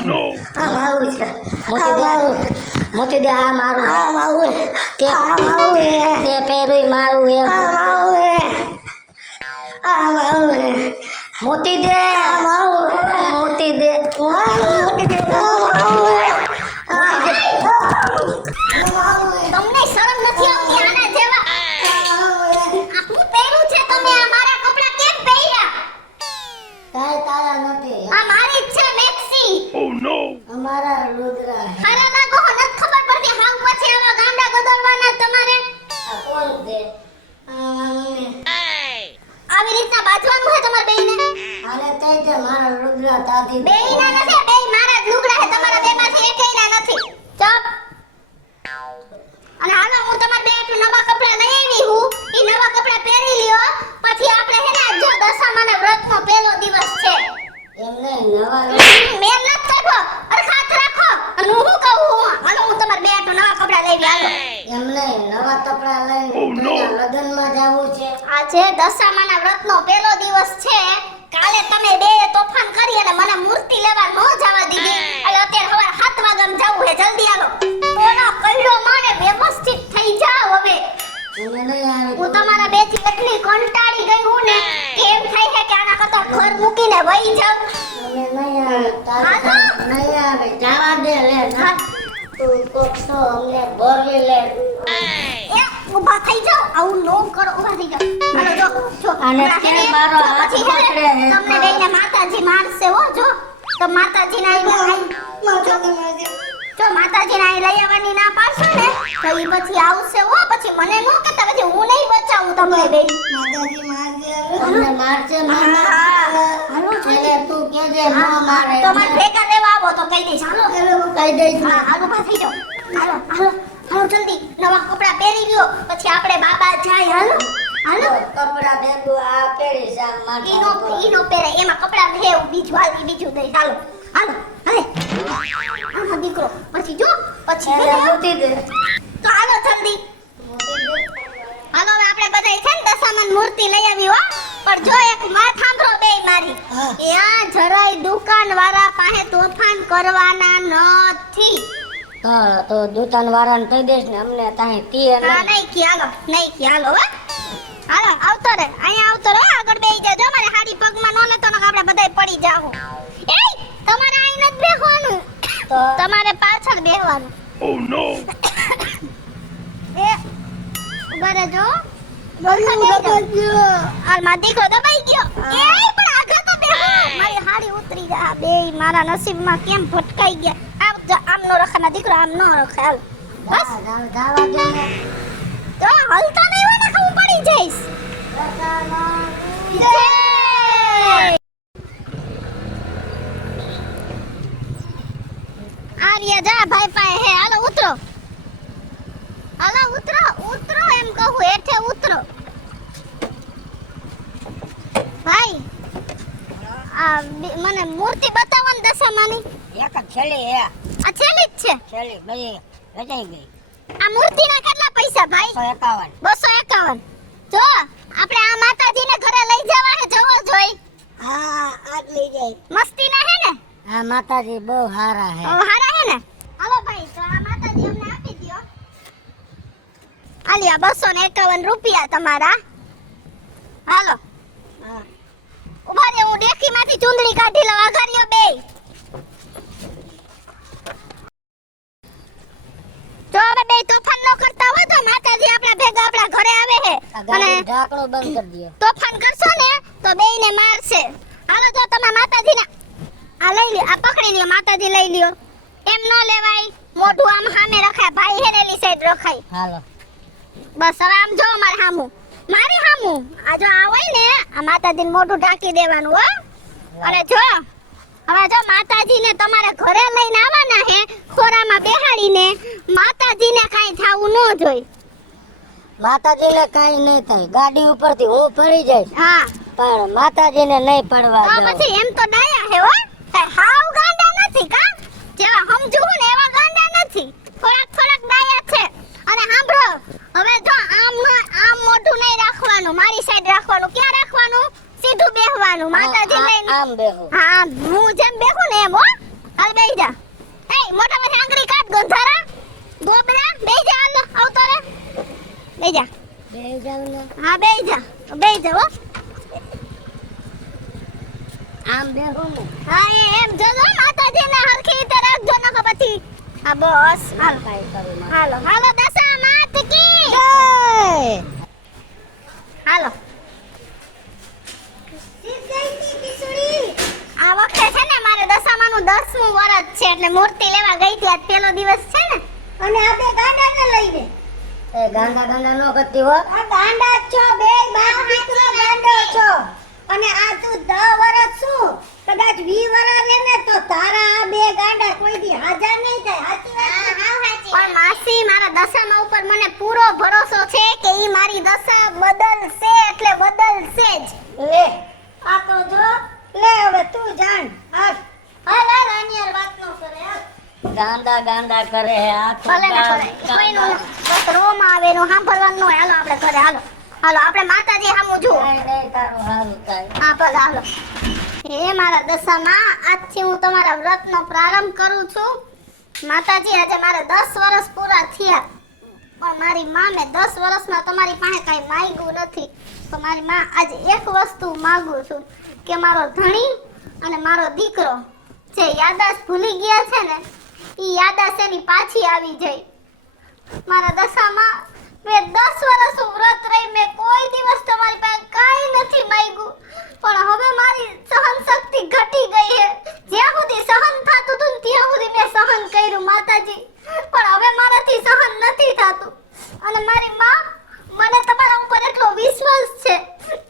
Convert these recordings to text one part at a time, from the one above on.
આમ આવું છે મોતી દે આ મારું આમ આવું તે પહેરું મારું એમ આમ આવું મોતી દે આમ આવું મોતી દે તમને શરમ નથી આવતી આના જેવા આ હું પહેરું છે તમે આ મારા કપડા કેમ પહેર્યા કાઈ તારા નથી આ મારી જ છે મેક્સી અમારા રુદ્રા અરે ના કહો નથી ખબર પડતી હાવ પછી આવા ગાંડા ગદરવાના તમારે આ કોણ છે આવી રીતના બાજવાનું છે તમારે બેયને આને કઈ દે મારા રુદ્રા તાતી બેયના નથી બેય મારા જ લુગડા છે તમારા બેમાંથી એકેયના નથી ચપ અને હાલો હું તમારે બે એટલું નવા કપડા લઈ આવી હું ઈ નવા કપડા પહેરી લ્યો પછી આપણે હે ને જો દશામાના વ્રતનો પહેલો દિવસ છે એમને નવા મેં નથી કાઢો અરખાત રાખો અને હું શું કહું હાલો હું તમારે બે એટલું નવા કપડા લઈ આવી હાલો એમને નવા કપડા લઈને લગ્નમાં જાવું છે આજે દશામાના વ્રતનો પહેલો દિવસ છે કાલે તમે બે તોફાન કરી અને મને મૂર્તિ લેવા ન જવા દીધી એટલે અત્યારે સવારે 7 વાગ્યામાં જાવું છે જલ્દી હાલો ઓનો કઈડો માને વ્યવસ્થિત થઈ જાવ હવે મને નહીં આવે હું તમારા બે થી એટલી કંટાળી ગઈ હું ને કે એમ થાય છે કે આના કરતા ઘર મૂકીને વહી જાઉં મને નહીં આવે તારે નહીં આવે જવા દે લે ના તું કોકસો અમને બોરવી લે એ ઊભા થઈ જાવ આવું નો કરો ઊભા થઈ જાવ હાલો જો આને હમણાં તે હે ને, મારો તો હાથ પછી હે ને, પકડે હે. તમને બેયને માતાજી મારશે હો જો તો માતાજીના જો માતાજીને અહીં લઈ આવવાની ના પાડશો ને તો ઈ પછી આવશે હો પછી મને નો કહેતા પછી હું નહીં બચાવું તમને બે અમને મારશે હાલો એટલે તું કેજે ન મારે તો મને ભેગા લેવા આવો તો કહી દઈશ હાલો કહી દઈશ હા હાલો બા થઈ જાઓ હાલો હાલો હાલો જલ્દી નવા કપડા પહેરી લ્યો પછી આપણે બાબા જાય હાલો હાલો કપડા ભેગું આ પહેરી શાક ઈનો પહેરે એમાં કપડા ભે બીજું હાલી બીજું દઈ હાલો હાલો હાલે આનો દીકરો પછી જો પછી એને મૂકી દે તો હાલો જલ્દી હાલો હવે આપણે બધાય છે ને દશામાન મૂર્તિ લઈ આવી હો પણ જો એક વાત સાંભળો બેય મારી હા. ત્યાં જરાય દુકાનવાળા પાસે તોફાન કરવાના નથી તો દુકાન વાળાને કહી દઈશ ને અમને તાહી તીએ હા નહીં ખ્યાલો હો હાલો આવતો રે અહીંયા આવતો રે આગળ બેહી જાજો મારે હાડી પગમાં નો લેતો ને આપણે બધાય પડી જાવું એય તમારે અહીં નથી બેસવાનું તો તમારે પાછળ બેસવાનું એ ઉભા રહેજો હાલ માં દીકરો દબાઈ ગયો એય પણ આગળ તો બેહો મારી હાડી ઉતરી જા બેય મારા નસીબમાં કેમ ભટકાઈ ગયા આમ નો રખાના દીકરો આમ નો રખે હાલ બસ જવા દે ને તો હલતા નહીં હોય ને કે હું પડી જઈશ આર્યા જા ભાઈ પાએ હે હાલો ઉતરો ઉતરો એમ કહું હેઠે ઉતરો ભાઈ મને મૂર્તિ બતાવો ને દશામાની એક જ છેલ્લી હે આ છેલ્લી જ છે છેલ્લી બધી રચાઈ ગઈ આ મૂર્તિના કેટલા પૈસા ભાઈ 151 251 જો આપણે આ માતાજીને ઘરે લઈ જવા હે જવો જોઈ હા આજ લઈ જાય મસ્તીના હે ને આ માતાજી બહુ હારા હે ઓ હારા હે ને હાલો ભાઈ તો આ માતાજી અમને આપી દ્યો આલિયા 251 રૂપિયા તમારા હાલો હા. ઉભા રે હું ડેકીમાંથી ચૂંદડી કાઢી લઉં આઘારીઓ બે જો હવે બે તોફાન ન કરતા હોય તો માતાજી આપણા ભેગા આપણા ઘરે આવે હે આ અને ગાડી ઢાંકણું બંધ કરી દયો તોફાન કરશો ને તો બેયને મારશે હાલો જો તમે માતાજીને આ લઈ લ્યો આ પકડી લ્યો માતાજી લઈ લ્યો એમ ન લેવાય મોઢું આમ સામે રખાય ભાઈ હેરેલી સાઈડ રખાય હાલો બસ હવે આમ જો મારે સામું મારી સામું આ જો આ હોય ને આ માતાજીને મોઢું ઢાંકી દેવાનું હો અને જો હવે જો માતાજીને તમારે ઘરે લઈને આવવાના હે ખોરામાં બેહાડીને માતાજીને કાઈ થાવું ન જોઈ માતાજીને કાઈ નહીં થાય ગાડી ઉપરથી હું પડી જઈશ હા પણ માતાજીને નહીં પડવા તો દઉં પછી એમ તો ડાયા હે હો કાઈ હાવ ગાંડા નથી કા જેવા સમજુ હું ને એવા ગાંડા નથી થોડાક ડાયા છે અને સાંભળો હવે જો આમ મોઢું નહીં રાખવાનું મારી સાઈડ રાખવાનું ક્યાં રાખવાનું સીધું બેહવાનું માતાજી લઈને આમ બેહું હા હું જેમ બેહું ને એમ હો હાલો હાલ બેહી જા. એ મોઢામાંથી આંગળી કાઢ ગંધારા. ગોબરા બેહી જા હાલ આવતો રે. બેહી જા. બે જાવ ને હા બેહી જા. બેહી જા હો. આમ બેહું ને હા એમ જોજો માતાજીને હરખી રીતે રાખજો નકર પછી. હા બસ હાલ. કાંઈ કરું ના. હાલો હાલો દશા માત કી જય. હાલો. આ વખતે છે ને મારે દશામાનું 10મું વરસ છે એટલે મૂર્તિ લેવા ગઈ હતી આજ પહેલો દિવસ છે ને અને આ બે ગાંડાને લઈને એ ગાંડા ગાંડા નો કરતી હો. આ ગાંડા છો બે બાપ દીકરો ગાંડો છો અને આ તું 10 વરસ છું કદાચ 20 વરસ લે ને તો તારા આ બે ગાંડા કોઈ દી હાજર નહીં થાય સાચી વાત છે પણ માસી મારા દશામાં ઉપર મને પૂરો ભરોસો છે કે ઈ મારી દશા બદલશે એટલે બદલશે જ લે આ તો જો લે હવે તું જાણ હાલ હાલ હાલ આની યાર વાત ન કરે હાલ ગાંડા ગાંડા કરે આ તો ભલે ને ભલે કોઈનું બસ રોમાં આવે એનું સાંભળવાનું ન હોય હાલો આપણે ઘરે હાલો હાલો આપણે માતાજી સામું જુઓ તારું હારું થાય. હા ભલે હાલો હે મારા દશામાં આજથી હું તમારા વ્રતનો પ્રારંભ કરું છું માતાજી આજે મારે 10 વર્ષ પૂરા થયા પણ મારી માં મેં 10 વર્ષમાં તમારી પાસે કાંઈ માંગ્યું નથી તો મારી માં આજે એક વસ્તુ માંગુ છું કે મારો ધણી અને મારો દીકરો જે યાદાશ ભૂલી ગયા છે ને ઈ યાદાશ એની પાછી આવી જાય મારા દશામાં મેં 10 વર્ષ વ્રત રહી મેં કોઈ દિવસ તમારી પાસે કાંઈ નથી માંગ્યું પણ હવે મારી સહન શક્તિ ઘટી ગઈ છે જ્યાં સુધી સહન થતું હતું ને ત્યાં સુધી મેં સહન કર્યું માતાજી પણ હવે મારાથી સહન નથી થતું અને મારી માં મને તમારા ઉપર એટલો વિશ્વાસ છે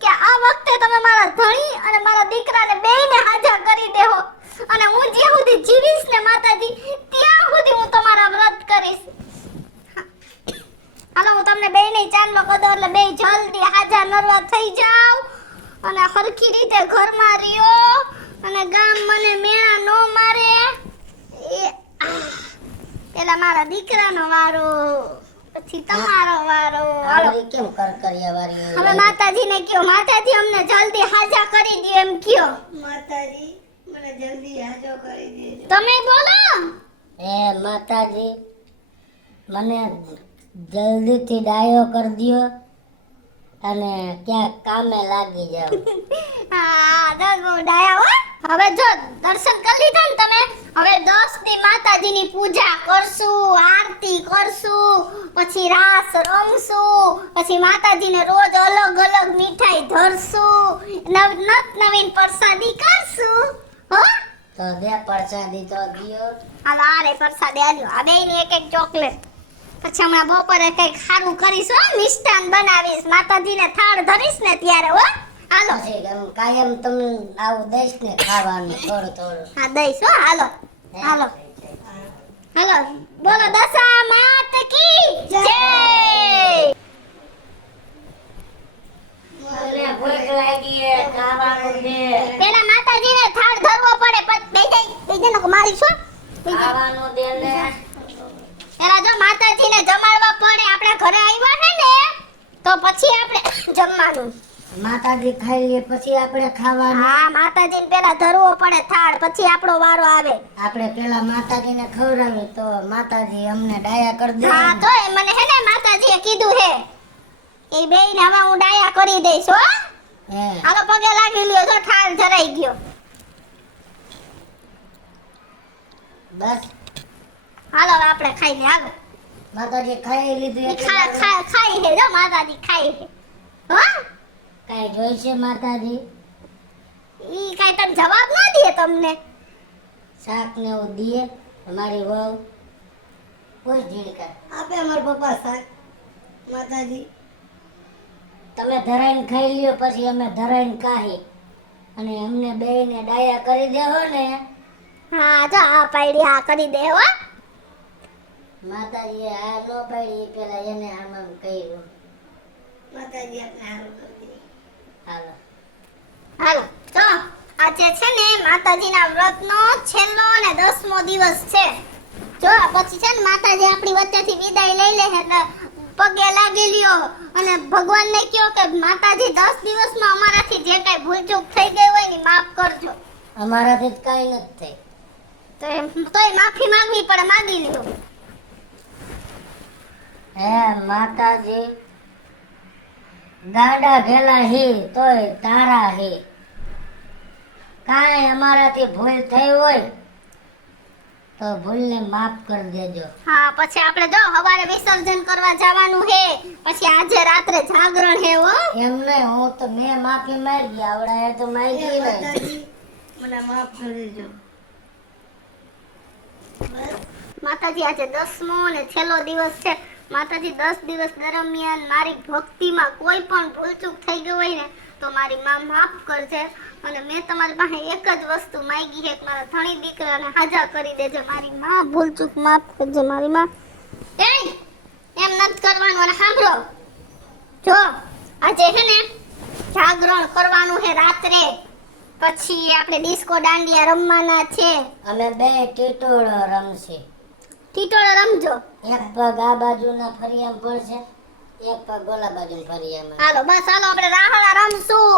કે આ વખતે તમે મારા ધણી અને મારા દીકરાને બેયને હાજા કરી દેહો અને હું જ્યાં સુધી જીવીશ ને માતાજી ત્યાં સુધી હું તમારા વ્રત કરીશ હાલો હું તમને બેયને ચાંદલો કદો એટલે બેય જલ્દી હાજા નરવા થઈ જાવ અને હરખી રીતે ઘરમાં રહ્યો અને ગામ મને મેણા નો મારે એ પેલા મારા દીકરાનો વારો પછી તમારો વારો હાલો આવી કેમ કરકરિયા વાળી હવે માતાજીને કયો માતાજી અમને જલ્દી હાજા કરી દો એમ કયો માતાજી મને જલ્દી હાજો કરી દેજો. તમે બોલો હે માતાજી મને જલ્દીથી ડાયો કરી દ્યો અને ક્યાંક કામે લાગી જાવ. હા દગો ડાયા હો હવે જો દર્શન કરી લીધા ને તમે હવે 10 દી માતાજીની પૂજા કરશું આરતી કરશું પછી રાસ રમશું પછી માતાજીને રોજ અલગ અલગ મીઠાઈ ધરશું નવીન પ્રસાદી કરશું હો તો દે પ્રસાદી તો દ્યો. હાલો આરે પ્રસાદી આલ્યો આ બેયની એક એક ચોકલેટ પછી હમણાં બપોરે કંઈક ખારું કરીશ હો મિષ્ટાન બનાવીશ માતાજીને થાળ ધરીશ ને ત્યારે હો હાલો પછી કાયમ તમને આવું દઈશ ને ખાવાનું થોડું થોડું. હા દઈશ હો હાલો હાલો હાલો બોલો દશા માત કી જય મને ભૂખ લાગી છે, ખાવાનું દે. પેલા માતાજીને થાળ ધરવો પડે પછી બેઈ જાય મારી શું ખાવાનું દે ને. પેલા જો માતાજીને જમાડવા પડે આપણે ઘરે આવ્યા હે ને તો પછી આપણે જમવાનું માતાજી ખાઈ લે પછી આપણે ખાવાનું. હા માતાજીને પેલા ધરવો પડે થાળ પછી આપણો વારો આવે આપણે પેલા માતાજીને ખવડાવી તો માતાજી અમને ડાયા કરી દે. હા તો એ મને હે ને માતાજીએ કીધું હે એ બેયને હવે હું ડાયા કરી દઈશ હો હે હાલો પગે લાગી લ્યો જો થાળ ધરાઈ ગયો બસ હાલો હવે આપણે ખાઈ લે હાલો માતાજી ખાઈ લીધું ઈ એટલે ખાઈ હે જો માતાજી ખાઈ હે હો કાંઈ જોઈશે માતાજી? ઈ કાઈ તમ જવાબ ના દે તમને શાક ને એવું દીએ અમારી વહુ કોઈ જીણકા આપે અમારા પપ્પા શાક માતાજી તમે ધરાઈને ખાઈ લ્યો પછી અમે ધરાઈને કાહી અને અમને બેયને ડાયા કરી દેવો ને. હા જો આ પાડી આ કરી દે હો માતાજીએ આ નો પાડી પેલા એને આમ કહ્યું. માતાજી આપણે હારું કરી દે. હાલો હાલો તો આજે છે ને માતાજીના વ્રતનો છેલ્લો અને 10મો દિવસ છે જો પછી છે ને માતાજી આપણી વચ્ચેથી વિદાય લઈ લે એટલે પગે લાગી લ્યો અને ભગવાનને કહો કે માતાજી 10 દિવસમાં અમારાથી જે કાંઈ ભૂલચૂક થઈ ગઈ હોય ને માફ કરજો અમારાથી જ કાંઈ નથી થઈ. તોય માફી માંગવી પડે, માંગી લ્યો. હે માતાજી, ગાંડા ઘેલા હી તોય તારા હી. કાંઈ અમારાથી ભૂલ થઈ હોય તો ભૂલને માફ કરી દેજો. હા, પછી આપણે જો સવારે વિસર્જન કરવા જવાનું હે, પછી આજે રાત્રે જાગરણ હે હો. એમ નહીં, હું તો મેં માફી માંગી, આવડાએ તો માંગી નહીં. માતાજી મને માફ કરી દેજો. માતાજી આજે 10મો અને છેલ્લો દિવસ છે. માતાજી 10 દિવસ દરમિયાન મારી ભક્તિમાં કોઈ પણ ભૂલચૂક થઈ ગઈ હોય ને તો મારી માં માફ કરજે. અને મેં તમારી પાસે એક જ વસ્તુ માંગી છે કે મારા ધણી દીકરાને હાજા કરી દેજે. મારી માં ભૂલચૂક માફ કરજે મારી માં. એમ નથી કરવાનું. અને સાંભળો, જો આજે હે ને જાગરણ કરવાનું છે રાત્રે, પછી આપણે ડિસ્કો દાંડિયા રમવાના છે. અમે બે ટીટોળો રમશે. ટીટોળો રમજો. એક પગ આ બાજુના ફરિયામ પડશે, એક પગ ઓલા બાજુના ફરિયામાં. હાલો બસ, હાલો આપણે રાહડા રમશું,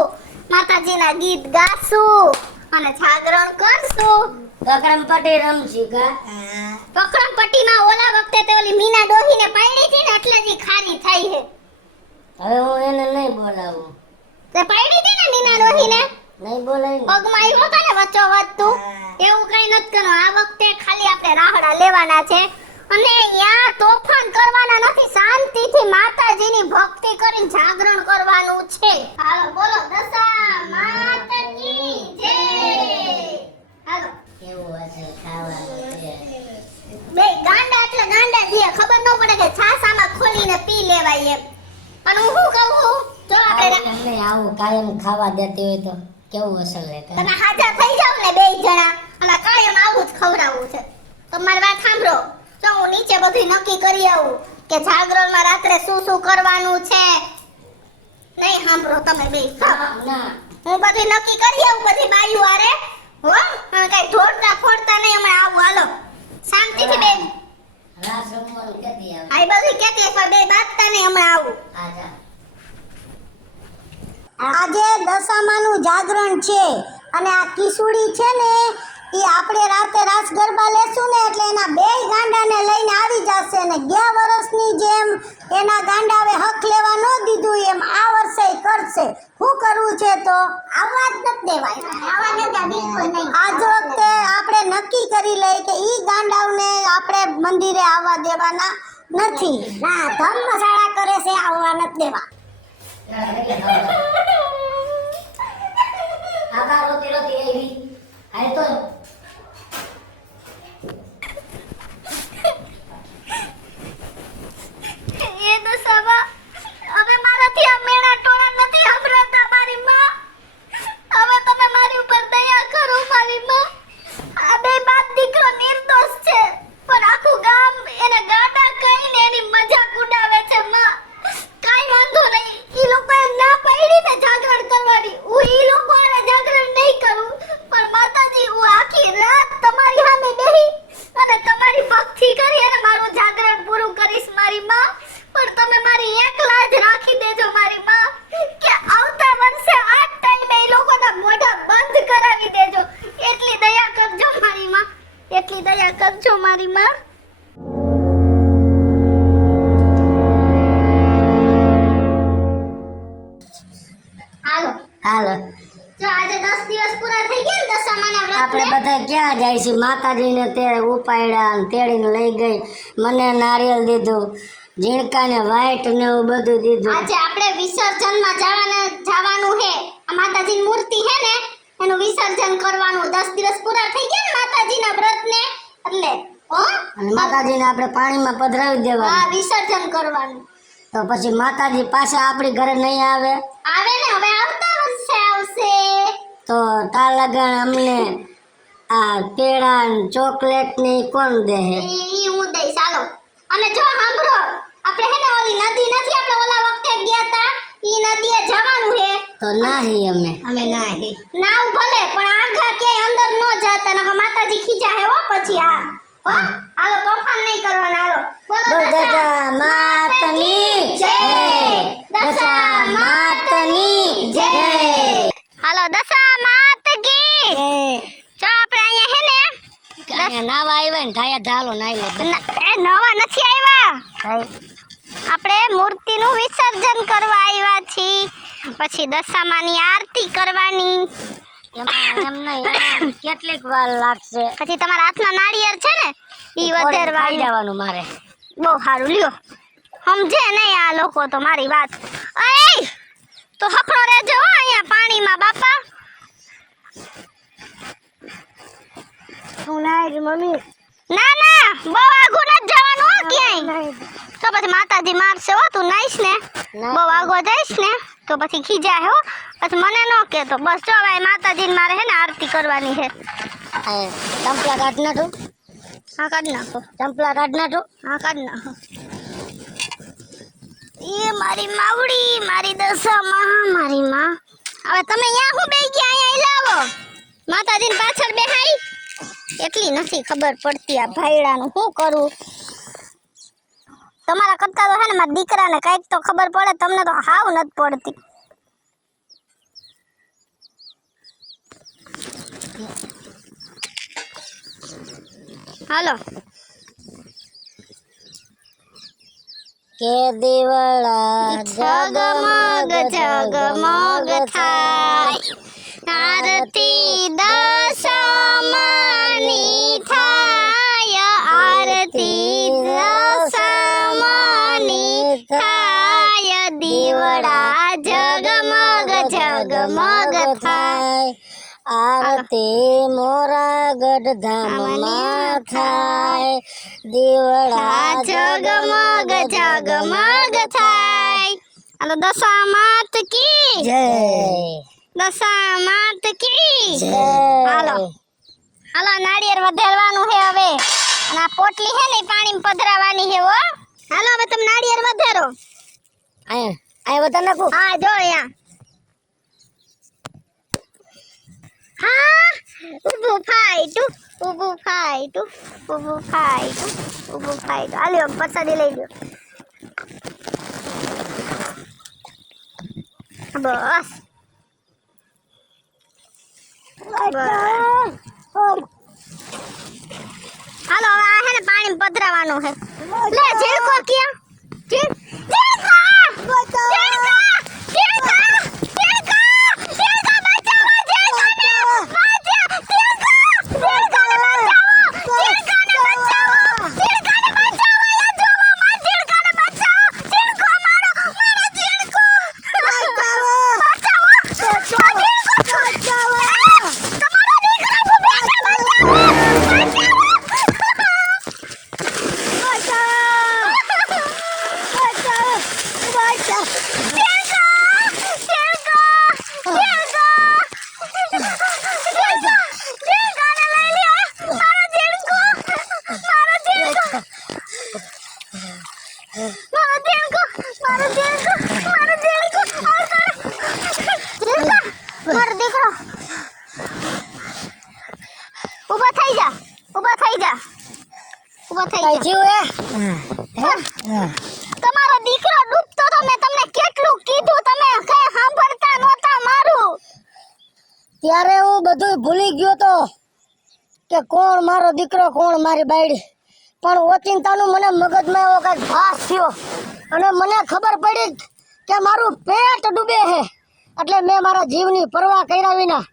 માતાજીના ગીત ગાશું અને જાગરણ કરશું. પકડમ-પટ્ટી રમશી કા? પકડમ પટ્ટીમાં ઓલા વખતે તે ઓલી મીના ડોહીને પાડી હતી ને એટલે જ ઈ ખાલી થઈ છે. હવે હું એને નહીં બોલાવું. તે પાડી હતી ને મીના ડોહીને, નહીં બોલાય ને. પગમાં આવ્યો હતો ને વચ્ચોવચ તું. એવું કઈ નથી કરવાનું. આ વખતે ખાલી આપણે રાહડા લેવાના છે અને અહીંયા તોફાન કરવાના નથી. શાંતિથી માતાજીની ભક્તિ કરીને જાગરણ કરવાનું છે. હાલો બોલો, દશા માતા કી જય. હાલો. કેવું હશે ખાવાનું છે? બે ગાંડા એટલે ગાંડા છે, ખબર ન પડે કે છાસામાં ખોલીને પી લેવાય એમ. અને હું શું કહું, જો આપણે તમને આવું કાયમ ખાવા દેતી હોય તો કેવું અસર લેતા? તમે હાજર થઈ જાવ ને બે જણા અને કાયમ આવું જ ખવડાવવું છે. તમારી વાત સાંભળો, તો હું નીચે બધું નક્કી કરી આવું કે જાગરણમાં રાત્રે શું શું કરવાનું છે. નહીં સાંભળો તમે બે. ના, હું બધું નક્કી કરી આવું બધી બાયું આરે હો. અને કઈ ઢોળતા ફોડતા નહીં. અમે આવું. હાલો શાંતિથી બેન. રાસ રમવાનું કેતી આવે. આ બધું કેતી પણ બે બાતતા નહીં. હમણાં આવું. આજા. આજે દશામાનું જાગરણ છે અને આ કિસુડી છે ને એ આપણે રાતે રાસ ગરબા લેશું ને એટલે એના બે ગાંડાને લઈને આવી જશે ને ગયા વર્ષની જેમ એના ગાંડાએ હક લેવા ન દીધું એમ આ વર્ષે કરશે. શું કરવું છે તો આવવા જ નથી દેવાય. આવવા દેતા બિલકુલ નહીં. આજ વખતે આપણે નક્કી કરી લઈએ કે ઈ ગાંડાઓને આપણે મંદિરે આવવા દેવાના નથી. ના, ધર્મશાળા કરે છે, આવવા નથી દેવા. આખા રોતી રોતી આવી. હાલ તો એ દશામાં હવે મારાથી આ મેણા ટોળા નથી સંભળાતા મારી માં. હવે તમે મારી ઉપર દયા કરો મારી માં. આ બે બાપ દીકરો નિર્દોષ છે પણ આખું ગામ એને ગાડા કહીને એની મજાક ઉડાવે છે માં. કાઈ વાંધો નહીં, ઈ લોકોએ ના પાડી ને જાગરણ કરવાની. હું ઈ લોકોને જાગરણ નહીં કરું પણ માતાજી હું આખી રાત તમારી સામે બેહી અને તમારી ભક્તિ કરી અને મારું જાગરણ પૂરું કરીશ મારી માં. પણ તમે મારી એક લાજ રાખી દેજો મારી માં કે આવતા વર્ષે આ ટાઈમે એ લોકોના મોઢા બંધ કરાવી દેજો. એટલી દયા કરજો મારી માં, એટલી દયા કરજો મારી માં. હાલો હાલો. જો આજે 10 દિવસ પૂરા થઈ ગયા ને દશામાના આપણે વ્રતને. બધા ક્યાં જાય છે? માતાજીને તે ઉપાડ્યા ને તેડીને લઈ ગઈ. મને નારિયેળ દીધું, ઝીણકાને વાઈટ ને એવું બધું દીધું. આજે આપણે વિસર્જનમાં જવાનું હે. આ માતાજીની મૂર્તિ હે ને એનું વિસર્જન કરવાનું. 10 દિવસ પૂરા થઈ ગયા ને માતાજીના વ્રતને એટલે હો. અને માતાજીને આપણે પાણીમાં પધરાવી દેવા. હા, વિસર્જન કરવાનું. તો પછી માતાજી પાછા આપણી ઘરે નહીં આવે આવે ને, હવે આવતા વર્ષે આવશે. તો તા લગન અમને આ પેડા ને ચોકલેટ ને ઈ કોણ દે હે? ઈ હું દઈશ. ચાલો. અને જો સાંભળો, આપણે હે ને ઓલી નદી નથી આપણે ઓલા વખતે ગયા તા ઈ નદીએ જવાનું હે. તો નાહી અમે નહીં. નાવ ભલે પણ આઘા કે અંદર ન જતા નકર માતાજી ખીજા હે હો પછી. હો હાલો, તોફાન નહીં કરવાના. હાલો બોલો બોલ દશા દશા માતની જય. દશા માતની જય. હાલો દશા માત કી. જો આપણે અહીંયા હે ને અહીંયા નાવા આવ્યા ને ધાયા ધાલો નાઈ લે એ નવા નથી આવ્યા, આપણે મૂર્તિનું વિસર્જન કરવા આવ્યા છીએ, પછી દશામાની આરતી કરવાની. એમાં એમ નહીં કેટલીક વાર લાગશે પછી તમારા હાથમાં નાળિયેર છે ને ઈ વધેરવા ખાઈ જવાનું મારે બહુ સારું લ્યો. સમજે નહીં આ લોકો તો મારી વાત. અય તો હકડો રહેજો હો અહીંયા પાણીમાં બાપા. હું નાઈ મમ્મી ના ના બહુ આગું નથી જવાનું હો ક્યાંય. તો પછી માતાજી મારશે હો, તું નાઈશ ને બહુ આગો જઈશ ને તો પછી ખીજાય હો. પછી મને ન કહેતો. બસ જો ભાઈ માતાજીને મારે હે ને આરતી કરવાની છે. ચંપલા કાઢ નાખો. હા કાઢી નાખો. ચંપલા કાઢ નાખો. હા કાઢી નાખો. એ મારી માવડી, મારી દશામાં, મારી માં. હવે તમે અહીંયા હું બેહી ગયા? અહીંયા લાવો માતાજીની પાછળ બેહાઈ. એટલી નથી ખબર પડતી આ ભાઈડાનું શું કરું. તમારા કરતા તો હે ને મારા દીકરાને કંઈક તો ખબર પડે, તમને તો હાવ નથી પડતી. હાલો કે દેવળા જગમગ જગમગ થાય, આરતી દશામાની થાય, આરતી દશામાની થાય, દીવડા જગમગ જગમગ થાય. આરતી મોરા ગઢધામમાં થાય, દીવડા જગમગ જગમગ થાય. હાલો દશામાત કી જય. દશામાત કી જય. હાલો હાલો નાળિયેર વધેરવાનું છે હવે, અને આ પોટલી છે ને ઈ પાણીમાં પધરાવાની છે હો. હાલો હવે તમે નાળિયેર વધેરો. અહીંયા વધારે નાખું. હા જો અહીંયા. હા ઊભું ફાઈટું, ઊભું ફાઈટું, ઊભું ફાઈટું, ઊભું ફાઈટું. હાલ્યો પ્રસાદી લઈ લ્યો. બસ હાલો હવે આ હે ને પાણી પધરાવાનું છે. લે ઝીણકો ક્યાં? ઝીણકો ઝીણકો ઝીણકો મારો દીકરો ઊભા થઈ જા, ઊભા થઈ જા, ઊભા થઈ જા. તમારો દીકરો ડૂબતો તો મેં તમને કેટલું કીધું, તમે કઈ સાંભળતા નહોતા મારું. ત્યારે હું બધું ભૂલી ગયો તો કે કોણ મારો દીકરો કોણ મારી બાયડી, પણ ઓચિંતાનું મને મગજમાં એવો કઈક ભાસ થયો અને મને ખબર પડી કે મારું પેટ ડૂબે છે. એટલે મેં મારા જીવની પરવા કર્યા વિના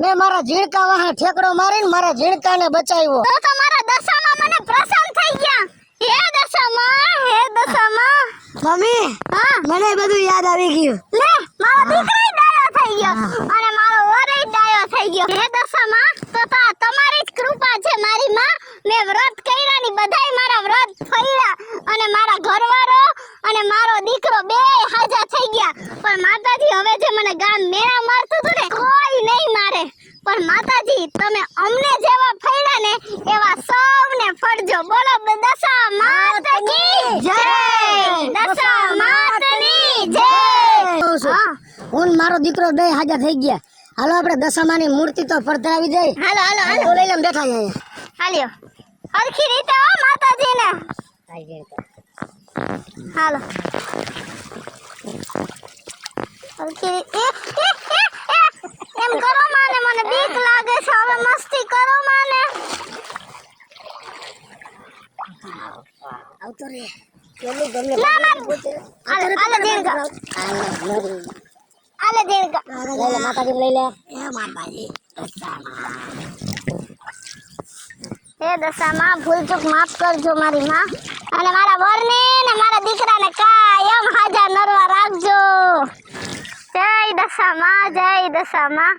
મેં મારા ઝીણકા વાહે ઠેકડો મારીને મારા ઝીણકાને બચાવ્યો. તો તમારા દશામાં મને પ્રસન્ન થઈ ગયા. હે દશામાં, હે દશામાં. મમ્મી હા મને બધું યાદ આવી ગયું. લે મારો દીકરો ડાયો થઈ ગયો અને મારો વરય ડાયો થઈ ગયો. હે દશામાં તો તમારી જ કૃપા છે મારી માં. મેં વ્રત કર્યા ની બધાય મારા વ્રત ફળ્યા અને મારા ઘરવાળો અને મારો દીકરો બે હાજા થઈ ગયા. પણ માતાજી હવે જે મને ગામ મેળા મારતું હતું ને કોઈ નહીં મારે. પણ માતાજી તમે અમને જેવા ફળ્યા ને એવા સૌને ફળજો. બોલો દશા માત કી જય, દશા માતની જય. હા હું ને મારો દીકરો બે હાજા થઈ ગયા. હાલો આપણે દશામાની મૂર્તિ તો પધરાવી દઈ. હાલો હાલો હાલો લઈ લમ બેઠા છે. હાલ્યો હરખી રીતે હો માતાજીને. હાલો હરખી એમ કરો માને, મને બીક લાગે છે. હવે મસ્તી કરો માને. રે પેલું ગમે ના મારું આલે દેણગા આલે દેણગા લઈ લે માતાજી લઈ લે એ માતાજી હે દશામાં ભૂલ ચૂક માફ કરજો મારી માં અને મારા વરને ને મારા દીકરાને કાયમ હાજા નરવા રાખજો જય દશામાં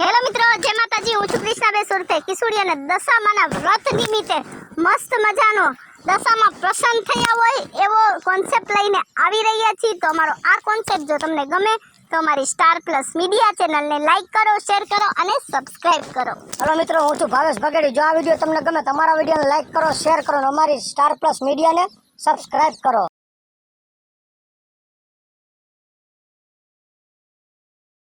હેલો મિત્રો જય માતાજી હું છું કૃષ્ણાબેન સુરતે કિશોરી અને દશામાના વ્રત નિમિત્તે મસ્ત મજાનો દશામાં પ્રસન્ન થયા હોય એવો કોન્સેપ્ટ લઈને આવી રહ્યા છીએ તો અમારો આ કોન્સેપ્ટ જો તમને ગમે તો અમારી સ્ટાર પ્લસ મીડિયા ચેનલને લાઈક કરો શેર કરો અને સબસ્ક્રાઇબ કરો હેલો મિત્રો હું છું ભાવેશ બગેડી જો આ વિડીયો તમને ગમે તમારા વિડીયોને લાઈક કરો શેર કરો અને અમારી સ્ટાર પ્લસ મીડિયાને સબસ્ક્રાઇબ કરો